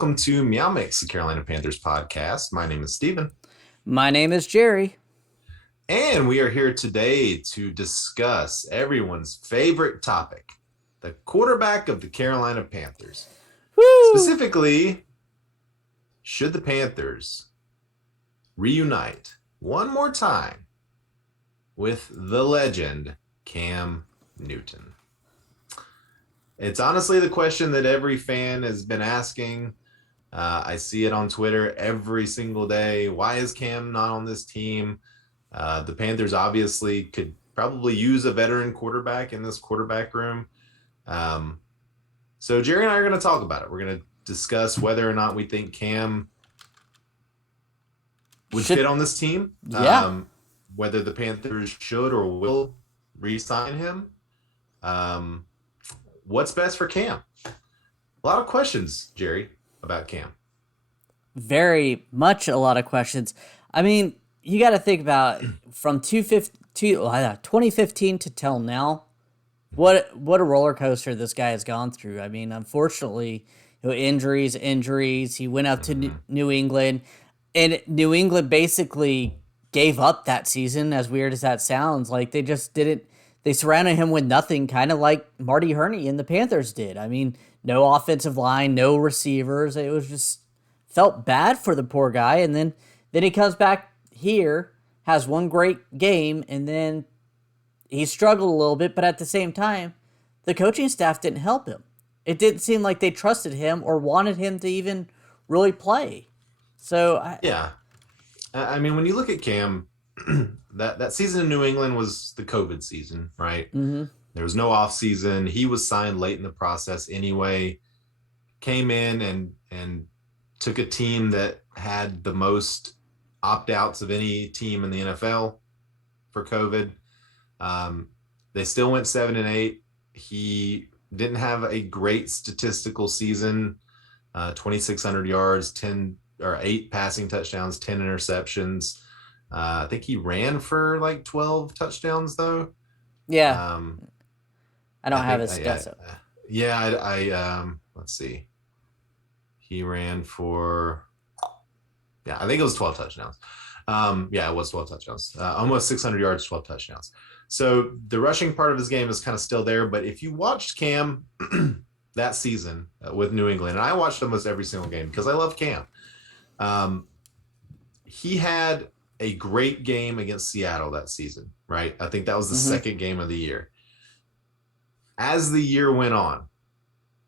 welcome to MeowMix, the Carolina Panthers podcast. My name is Steven. My name is Jerry. And we are here today to discuss everyone's favorite topic, the quarterback of the Carolina Panthers. Woo! Specifically, should the Panthers reunite one more time with the legend, Cam Newton? It's honestly the question that every fan has been asking. I see it on Twitter every single day. Why is Cam not on this team? The Panthers obviously could probably use a veteran quarterback in this quarterback room. So Jerry and I are going to talk about it. We're going to discuss whether or not we think Cam would fit on this team. Yeah. Whether the Panthers should or will re-sign him. What's best for Cam? A lot of questions, Jerry, about Cam. Very much a lot of questions. I mean, you got to think about from 2015 to till now, what a roller coaster this guy has gone through. I mean, unfortunately, injuries. He went up to New England, and New England basically gave up that season. As weird as that sounds, like they just didn't. They surrounded him with nothing, kind of like Marty Hurney and the Panthers did. I mean, no offensive line, no receivers. It was just felt bad for the poor guy. And then he comes back here, has one great game, and then he struggled a little bit. But at the same time, the coaching staff didn't help him. It didn't seem like they trusted him or wanted him to even really play. So yeah, I mean, when you look at Cam, that season in New England was the COVID season, right? Mm-hmm. There was no offseason. He was signed late in the process anyway. Came in and took a team that had the most opt-outs of any team in the NFL for COVID. They still went 7-8. He didn't have a great statistical season. 2,600 yards, 8 passing touchdowns, 10 interceptions. I think he ran for like 12 touchdowns though. Yeah. I don't have his stats up. Let's see. He ran for, I think it was 12 touchdowns. It was 12 touchdowns. Almost 600 yards, 12 touchdowns. So the rushing part of his game is kind of still there. But if you watched Cam that season with New England, and I watched almost every single game because I love Cam. He had a great game against Seattle that season, right? I think that was the second game of the year. As the year went on,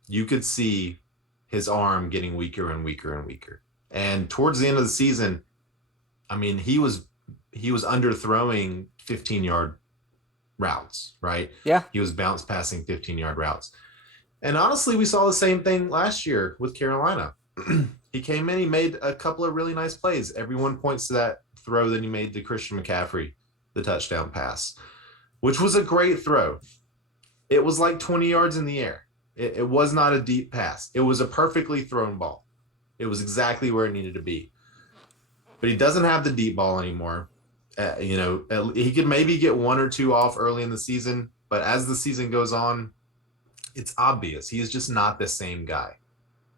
you could see his arm getting weaker and weaker and weaker. And towards the end of the season, I mean, he was underthrowing 15-yard routes, right? Yeah. He was bounce passing 15-yard routes. And honestly, we saw the same thing last year with Carolina. He came in, he made a couple of really nice plays. Everyone points to that throw that he made to Christian McCaffrey, the touchdown pass, which was a great throw. It was like 20 yards in the air. It was not a deep pass. It was a perfectly thrown ball. It was exactly where it needed to be. But he doesn't have the deep ball anymore. He could maybe get one or two off early in the season, but as the season goes on, it's obvious he is just not the same guy.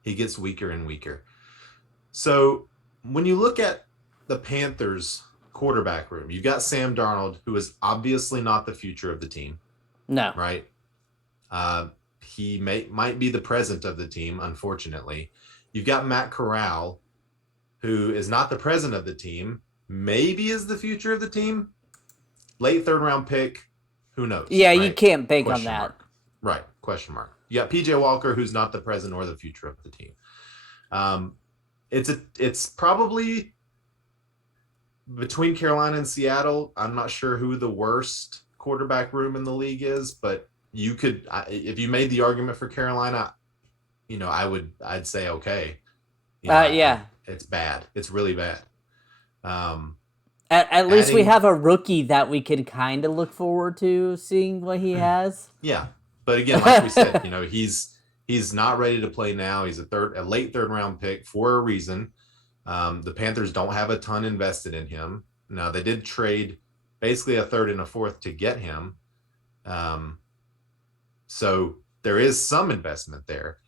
He gets weaker and weaker. So when you look at the Panthers quarterback room, you've got Sam Darnold, who is obviously not the future of the team. No. Right? He might be the present of the team, unfortunately. You've got Matt Corral, who is not the present of the team, maybe is the future of the team. Late third round pick, who knows? Yeah, right? You can't bank Question on that. mark. Right, question mark. You got PJ Walker, who's not the present or the future of the team. It's probably between Carolina and Seattle. I'm not sure who the worst quarterback room in the league is, but you could, if you made the argument for Carolina, I'd say okay. It's bad. It's really bad. At least we have a rookie that we can kind of look forward to seeing what he has. Yeah, but again, like we said, he's not ready to play now. He's a late third round pick for a reason. The Panthers don't have a ton invested in him. Now they did trade basically a third and a fourth to get him. So there is some investment there,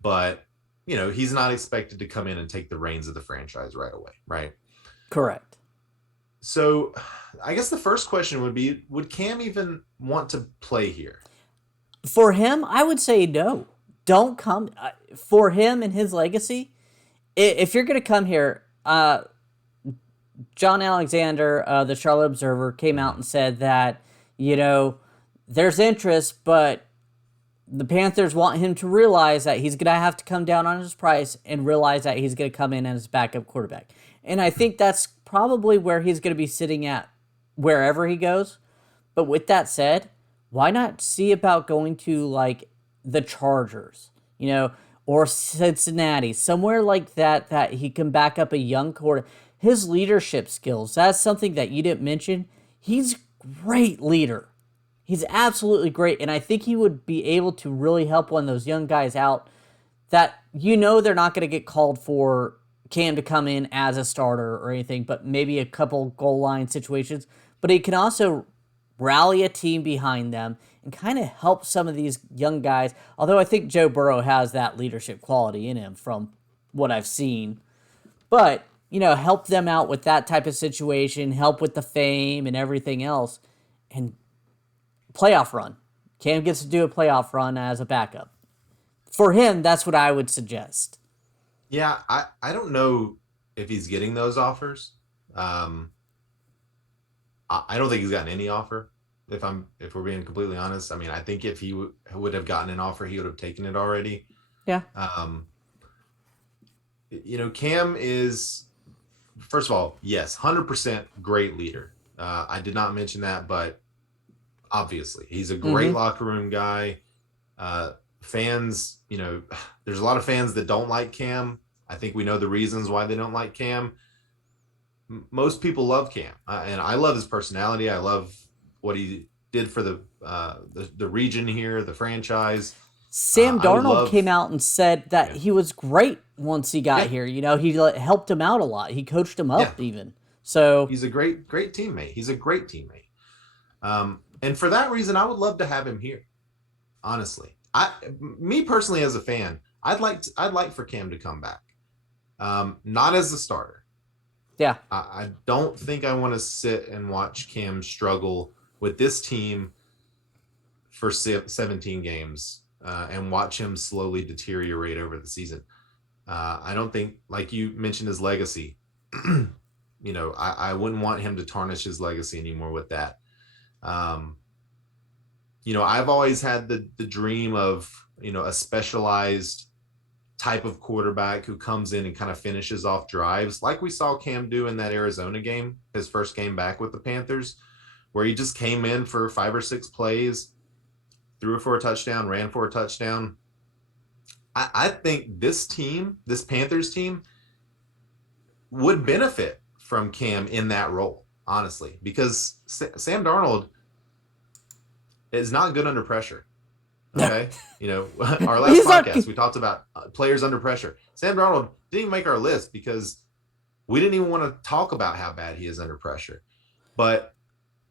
but he's not expected to come in and take the reins of the franchise right away, right? Correct. So I guess the first question would be, would Cam even want to play here? For him, I would say no. Don't come. For him and his legacy, if you're going to come here, John Alexander, the Charlotte Observer, came out and said that, there's interest, but the Panthers want him to realize that he's going to have to come down on his price and realize that he's going to come in as backup quarterback. And I think that's probably where he's going to be sitting at wherever he goes. But with that said, why not see about going to like the Chargers, or Cincinnati, somewhere like that he can back up a young quarter. His leadership skills, that's something that you didn't mention. He's a great leader. He's absolutely great, and I think he would be able to really help one of those young guys out that they're not going to get called for Cam to come in as a starter or anything, but maybe a couple goal line situations. But he can also rally a team behind them and kind of help some of these young guys, although I think Joe Burrow has that leadership quality in him from what I've seen. But, help them out with that type of situation, help with the fame and everything else, and playoff run. Cam gets to do a playoff run as a backup. For him, that's what I would suggest. Yeah, I don't know if he's getting those offers. I don't think he's gotten any offer. If we're being completely honest, I mean, I think if he would have gotten an offer, he would have taken it already. Yeah. Cam is, first of all, yes, 100% great leader. I did not mention that, but obviously he's a great locker room guy. Fans, there's a lot of fans that don't like Cam. I think we know the reasons why they don't like Cam. Most people love Cam, and I love his personality. I love what he did for the region here, the franchise. Sam Darnold came out and said that he was great once he got here. He helped him out a lot. He coached him up even. So he's a great teammate. He's a great teammate. And for that reason, I would love to have him here. Honestly, me personally as a fan, I'd like for Cam to come back. Not as a starter. Yeah. I don't think I want to sit and watch Cam struggle with this team for 17 games and watch him slowly deteriorate over the season. I don't think, like you mentioned, his legacy. I wouldn't want him to tarnish his legacy anymore with that. I've always had the dream of, a specialized type of quarterback who comes in and kind of finishes off drives like we saw Cam do in that Arizona game, his first game back with the Panthers, where he just came in for 5 or 6 plays, threw for a touchdown, ran for a touchdown. I think this Panthers team would benefit from Cam in that role, honestly, because Sam Darnold is not good under pressure. Okay. Our last podcast, we talked about players under pressure. Sam Darnold didn't even make our list because we didn't even want to talk about how bad he is under pressure. But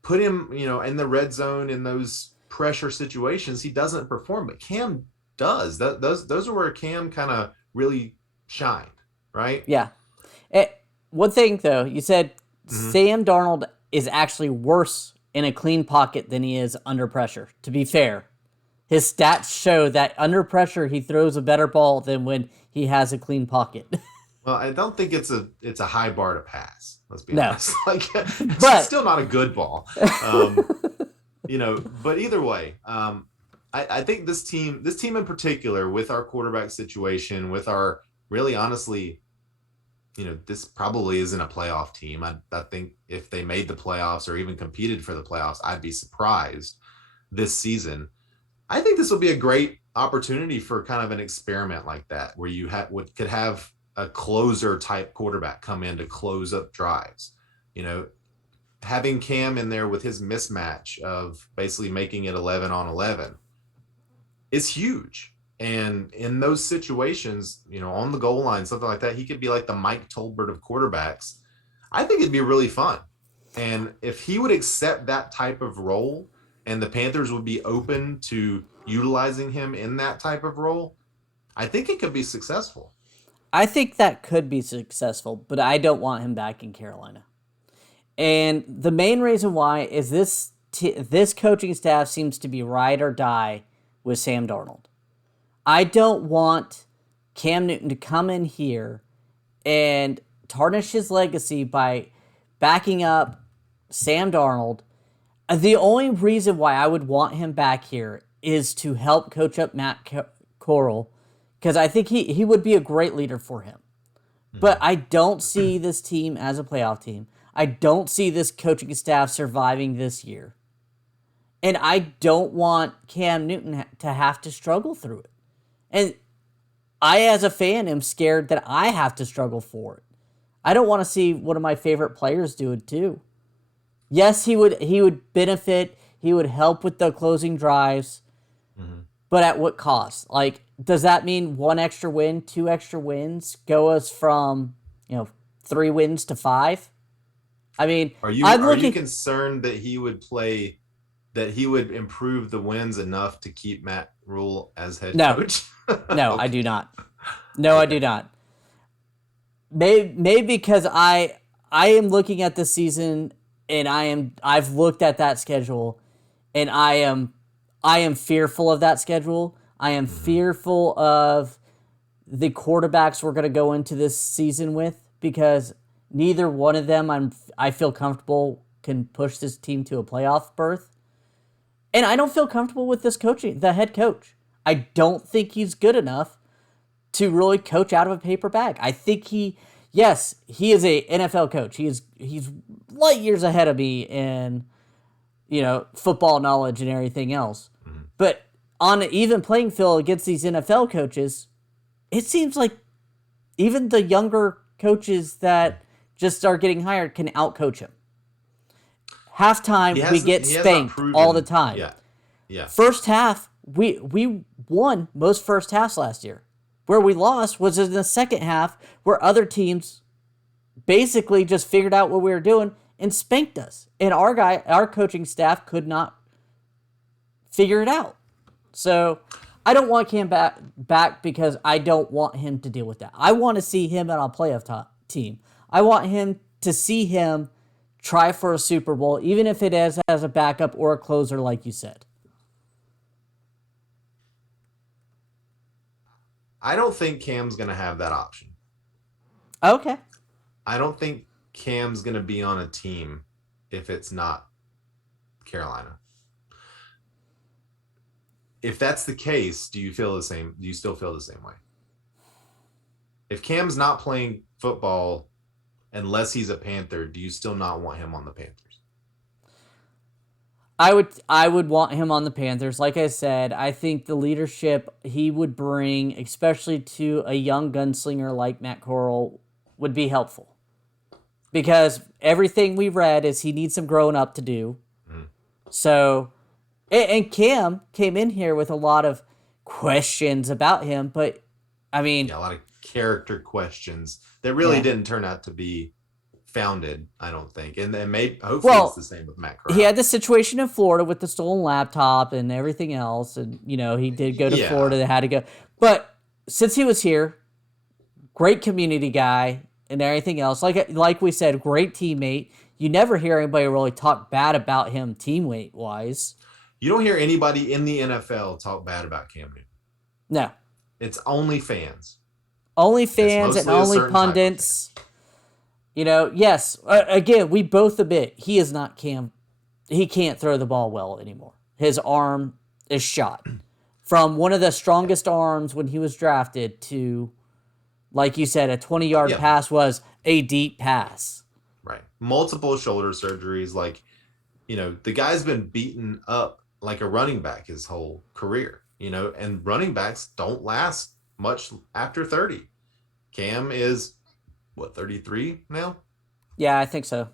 put him, in the red zone in those pressure situations, he doesn't perform. But Cam does. Those are where Cam kind of really shined, right? Yeah. One thing, though, you said Sam Darnold is actually worse in a clean pocket than he is under pressure, to be fair. His stats show that under pressure, he throws a better ball than when he has a clean pocket. Well, I don't think it's a high bar to pass. Let's be honest. It's still not a good ball. But either way, I think this team in particular, with our quarterback situation, with our really honestly, this probably isn't a playoff team. I think if they made the playoffs or even competed for the playoffs, I'd be surprised this season. I think this will be a great opportunity for kind of an experiment like that, where you could have a closer type quarterback come in to close up drives. Having Cam in there with his mismatch of basically making it 11 on 11 is huge. And in those situations, on the goal line, something like that, he could be like the Mike Tolbert of quarterbacks. I think it'd be really fun. And if he would accept that type of role, and the Panthers would be open to utilizing him in that type of role, I think it could be successful. I think that could be successful, but I don't want him back in Carolina. And the main reason why is this coaching staff seems to be ride or die with Sam Darnold. I don't want Cam Newton to come in here and tarnish his legacy by backing up Sam Darnold. The only reason why I would want him back here is to help coach up Matt Corral, because I think he would be a great leader for him. But I don't see this team as a playoff team. I don't see this coaching staff surviving this year. And I don't want Cam Newton to have to struggle through it. And I, as a fan, am scared that I have to struggle for it. I don't want to see one of my favorite players do it too. Yes, he would benefit. He would help with the closing drives. But at what cost? Like, does that mean 1 extra win, 2 extra wins, go us from 3 wins to 5? I mean, are you concerned that he would improve the wins enough to keep Matt Rule as head coach? No, okay. I do not. No, okay. I do not. Maybe because I am looking at the season and I've looked at that schedule and I am fearful of that schedule. I am fearful of the quarterbacks we're going to go into this season with, because neither one of them I feel comfortable can push this team to a playoff berth. And I don't feel comfortable with the head coach. I don't think he's good enough to really coach out of a paper bag. I think he is a NFL coach. He's light years ahead of me in football knowledge and everything else. But on an even playing field against these NFL coaches, it seems like even the younger coaches that just are getting hired can outcoach him. Halftime, we get spanked all the time. Yeah. First half, we won most first halves last year. Where we lost was in the second half, where other teams basically just figured out what we were doing and spanked us. And our coaching staff could not figure it out. So I don't want Cam back because I don't want him to deal with that. I want to see him on a playoff team. I want him to see him try for a Super Bowl, even if it is as a backup or a closer, like you said. I don't think Cam's going to have that option. Okay. I don't think Cam's going to be on a team if it's not Carolina. If that's the case, do you feel the same? Do you still feel the same way? If Cam's not playing football unless he's a Panther, do you still not want him on the Panthers? I would want him on the Panthers. Like I said, I think the leadership he would bring, especially to a young gunslinger like Matt Corral, would be helpful. Because everything we read is he needs some growing up to do. So, and Cam came in here with a lot of questions about him, but I mean... Yeah, a lot of character questions that really didn't turn out to be founded, I don't think. And then hopefully it's the same with Matt Corral. He had the situation in Florida with the stolen laptop and everything else, and he did go to Florida, they had to go. But since he was here, great community guy and everything else, like we said, great teammate. You never hear anybody really talk bad about him teammate wise. You don't hear anybody in the NFL talk bad about Cam Newton. No. It's only fans. Only fans and only pundits. Yes. Again, we both admit he is not Cam. He can't throw the ball well anymore. His arm is shot. From one of the strongest arms when he was drafted to, like you said, a 20-yard pass was a deep pass. Right. Multiple shoulder surgeries. The guy's been beaten up like a running back his whole career, and running backs don't last much after 30. Cam is, 33 now? Yeah, I think so.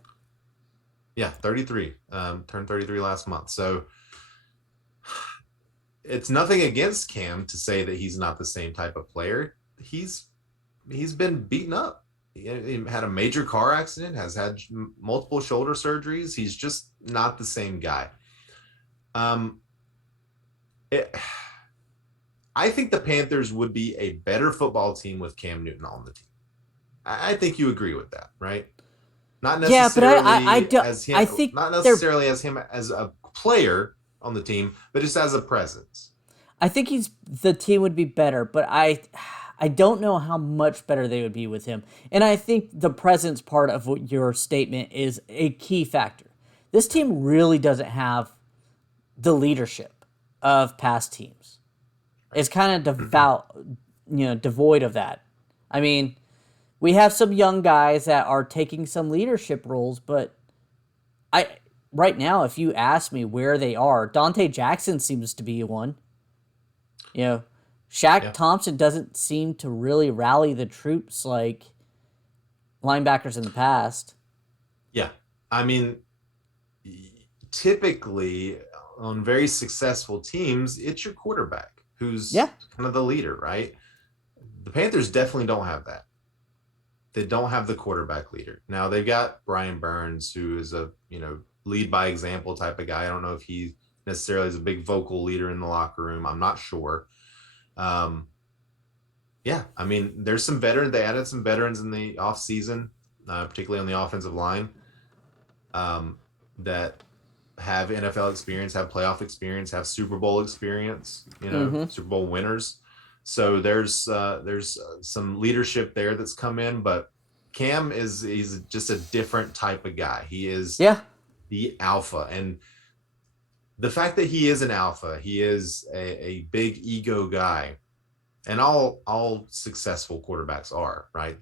Yeah, 33. Turned 33 last month. So it's nothing against Cam to say that he's not the same type of player. He's been beaten up. He had a major car accident, has had multiple shoulder surgeries. He's just not the same guy. I think the Panthers would be a better football team with Cam Newton on the team. I think you agree with that, right? Not Yeah, but necessarily do, as I him, think not they're necessarily as him as a player on the team, but just as a presence. I think the team would be better, but I don't know how much better they would be with him. And I think the presence part of what your statement is a key factor. This team really doesn't have the leadership of past teams. It's kind of devoid of that. I mean, we have some young guys that are taking some leadership roles, but I right now, if you ask me where they are, Dante Jackson seems to be one. You know, Shaq Yeah, Thompson doesn't seem to really rally the troops like linebackers in the past. yeah. I mean, typically on very successful teams, it's your quarterback Yeah. who's kind of the leader, right? The Panthers definitely don't have that. They don't have the quarterback leader. Now they've got Brian Burns, who is a lead by example type of guy. I don't know if he necessarily is a big vocal leader in the locker room. I'm not sure. Um, yeah, I mean, there's some veterans. They added some veterans in the offseason, particularly on the offensive line, that have NFL experience, have playoff experience, have Super Bowl experience, Mm-hmm. Super Bowl winners. So there's some leadership there that's come in, but Cam he's just a different type of guy. He is Yeah. the alpha, and the fact that he is an alpha, he is a big ego guy, and all successful quarterbacks are, right.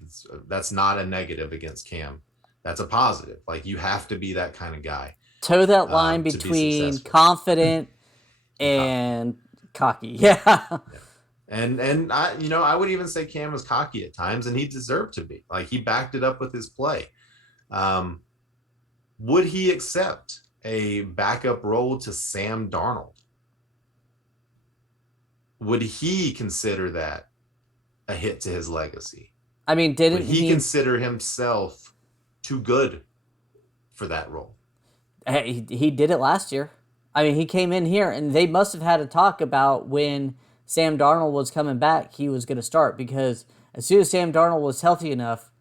That's not a negative against Cam. That's a positive. Like, you have to be that kind of guy Toe that line to be between successful confident and cocky. and cocky. Yeah. Yeah. And I would even say Cam was cocky at times, and he deserved to be. Like, he backed it up with his play. Um, would he accept a backup role to Sam Darnold? Would he consider that a hit to his legacy? I mean, Would didn't he he? consider himself too good for that role? He did it last year. I mean, he came in here, and they must have had a talk about when Sam Darnold was coming back, he was going to start because as soon as Sam Darnold was healthy enough,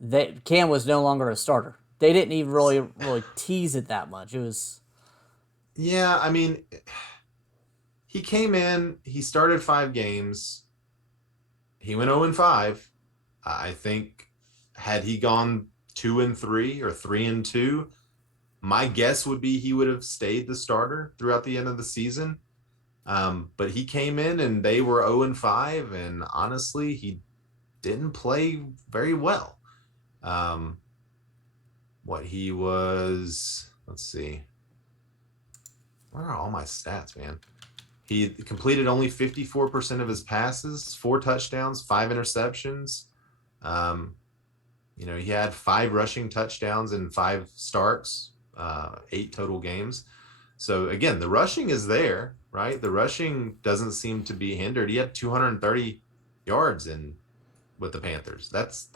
that Cam was no longer a starter. They didn't even really tease it that much. It was Yeah, I mean, he came in, he started 5 games, he went 0-5. I think, had he gone 2-3 or 3-2, my guess would be he would have stayed the starter throughout the end of the season. But he came in and they were 0-5, and honestly, he didn't play very well. What he was, let's see, where are all my stats, man? He completed only 54% of his passes, 4 touchdowns, 5 interceptions. Um, he had 5 rushing touchdowns in 5 starts, 8 total games. So again, the rushing is there, right? The rushing doesn't seem to be hindered. He had 230 yards with the Panthers. That's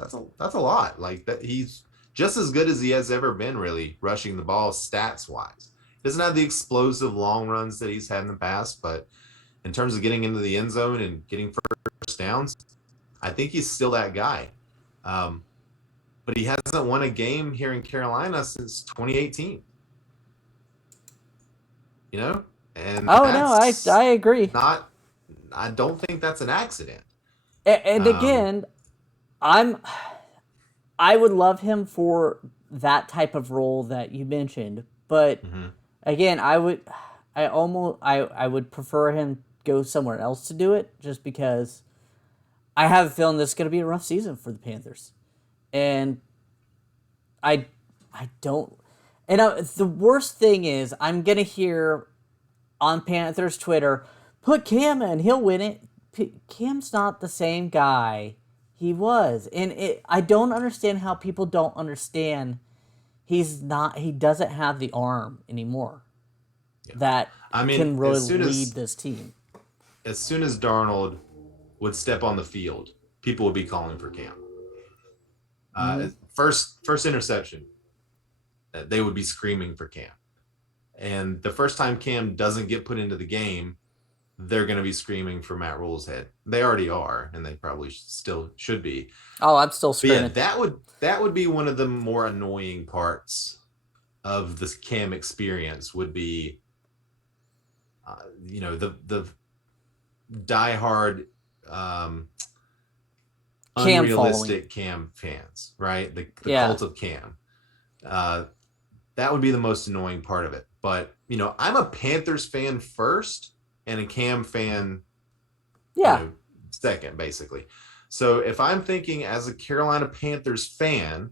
a lot. Like, that, he's just as good as he has ever been, really, rushing the ball stats wise. Doesn't have the explosive long runs that he's had in the past, but in terms of getting into the end zone and getting first downs, I think he's still that guy. Um, but he hasn't won a game here in Carolina since 2018. And oh no, I that's agree. not. I don't think that's an accident. And Um, again, I'm I would love him for that type of role that you mentioned, but mhm. again, I would prefer him go somewhere else to do it just because I have a feeling this is going to be a rough season for the Panthers. And I I don't and the worst thing is I'm going to hear on Panthers Twitter, put Cam in, he'll win it. Cam's not the same guy he was. And I don't understand how people don't understand he doesn't have the arm anymore Yeah. that I mean, can really lead this team. as soon as Darnold would step on the field, people would be calling for Cam. Mm-hmm. First interception, they would be screaming for Cam. And the first time Cam doesn't get put into the game, they're going to be screaming for Matt Rule's head. They already are, and they probably still should be. Oh, I'm still But yeah, screaming. that would be one of the more annoying parts of this Cam experience. Would be, the diehard, um, Cam following. unrealistic Cam fans, right? The Yeah. cult of Cam. Uh, that would be the most annoying part of it. But I'm a Panthers fan first and a Cam fan, Yeah. second, basically. So if I'm thinking as a Carolina Panthers fan,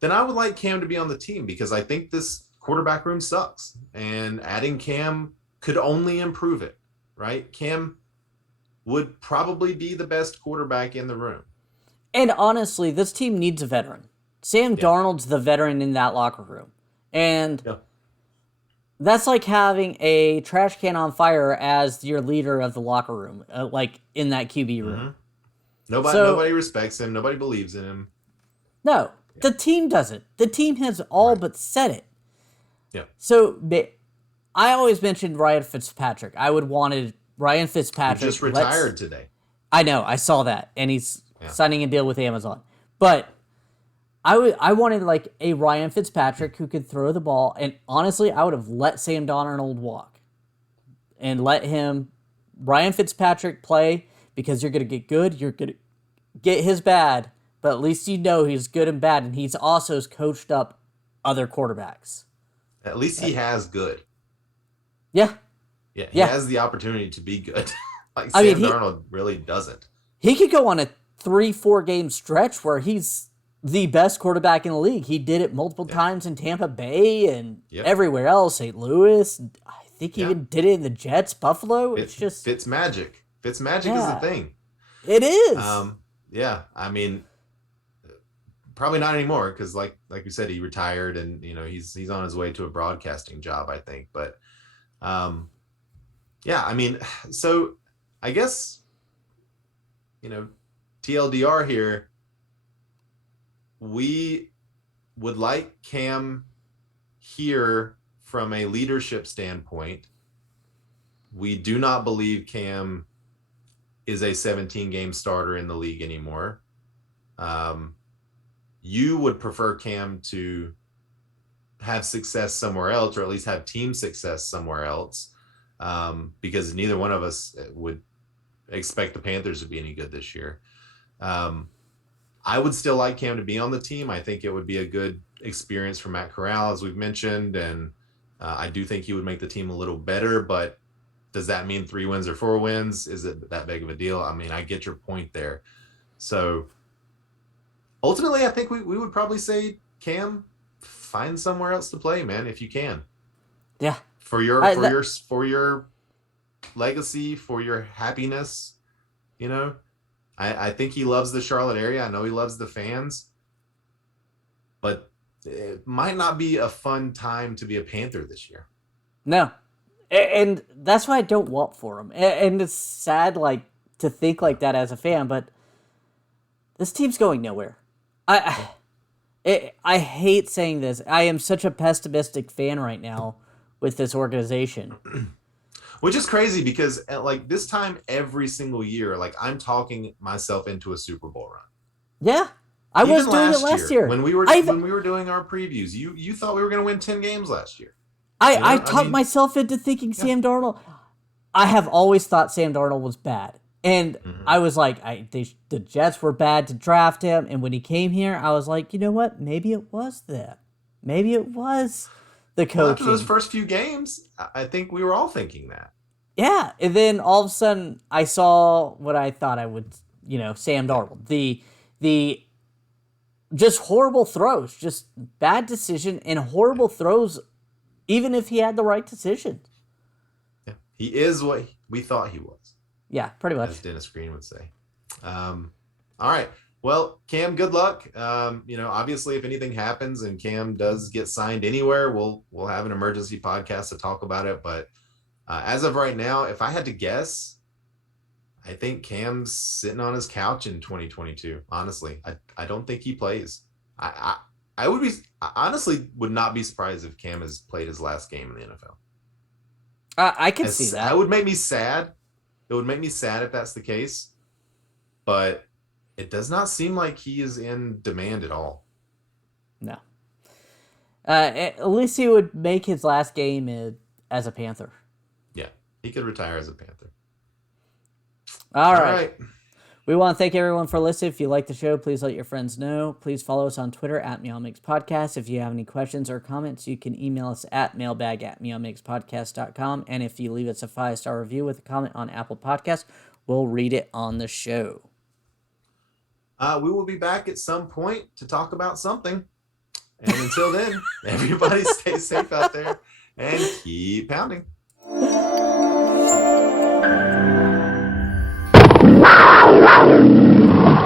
then I would like Cam to be on the team because I think this quarterback room sucks, and adding Cam could only improve it, right? Cam would probably be the best quarterback in the room. And honestly, this team needs a veteran. Sam Yeah. Darnold's the veteran in that locker room. And Yeah. that's like having a trash can on fire as your leader of the locker room, like in that QB room. Mm-hmm. Nobody respects him. Nobody believes in him. No, the team doesn't. The team has all but said it. Yeah. So I always mentioned Ryan Fitzpatrick. I would wanted Ryan Fitzpatrick. He just retired today. I know. I saw that, and he's signing a deal with Amazon. But I wanted like a Ryan Fitzpatrick who could throw the ball, and honestly, I would have let Sam Darnold walk and let Ryan Fitzpatrick play because you're gonna get good. You're gonna get his bad, but at least he's good and bad, and he's also coached up other quarterbacks. At least he has good. Yeah. Yeah, he has the opportunity to be good. Like Sam Darnold really doesn't. He could go on a 3-4 game stretch where he's the best quarterback in the league. He did it multiple times in Tampa Bay and everywhere else, St. Louis. I think he even did it in the Jets, Buffalo. It's just Fitzmagic. Fitzmagic is the thing. It is. Yeah, I mean, probably not anymore because, like you said, he retired and he's on his way to a broadcasting job, I think. But, yeah, I mean, so I guess TLDR here. We would like Cam here from a leadership standpoint. We do not believe Cam is a 17-game starter in the league anymore. You would prefer Cam to have success somewhere else, or at least have team success somewhere else, because neither one of us would expect the Panthers to be any good this year. I would still like Cam to be on the team. I think it would be a good experience for Matt Corral, as we've mentioned, and I do think he would make the team a little better, but does that mean 3 wins or 4 wins? Is it that big of a deal? I mean, I get your point there. So ultimately, I think we would probably say, Cam, find somewhere else to play, man, if you can. Yeah. For your legacy, for your happiness, I think he loves the Charlotte area. I know he loves the fans, but it might not be a fun time to be a Panther this year. No. And that's why I don't want for him. And it's sad, like, to think like that as a fan, but this team's going nowhere. I hate saying this. I am such a pessimistic fan right now with this organization. Which is crazy because like this time every single year, like I'm talking myself into a Super Bowl run. Yeah. I was doing it last year. When we were doing our previews, you thought we were going to win 10 games last year. I talked myself into thinking Sam Darnold. I have always thought Sam Darnold was bad. And I was like, the Jets were bad to draft him. And when he came here, I was like, you know what? Maybe it was them. Maybe it was the coaching. Well, after those first few games, I think we were all thinking that. Yeah. And then all of a sudden, I saw what I thought I would, Sam Darnold. The just horrible throws, just bad decision and horrible throws, even if he had the right decision. Yeah. He is what we thought he was. Yeah, pretty much. As Dennis Green would say. All right. Well, Cam, good luck. Obviously, if anything happens and Cam does get signed anywhere, we'll have an emergency podcast to talk about it. But as of right now, if I had to guess, I think Cam's sitting on his couch in 2022. Honestly, I don't think he plays. I honestly would not be surprised if Cam has played his last game in the NFL. I can see that. That would make me sad. It would make me sad if that's the case, but it does not seem like he is in demand at all. No. At least he would make his last game as a Panther. Yeah, he could retire as a Panther. All All right. right. We want to thank everyone for listening. If you like the show, please let your friends know. Please follow us on Twitter at MeowMix Podcast. If you have any questions or comments, you can email us at mailbag@meowmixpodcast.com. And if you leave us a 5-star review with a comment on Apple Podcasts, we'll read it on the show. We will be back at some point to talk about something. And until then, everybody stay safe out there and keep pounding.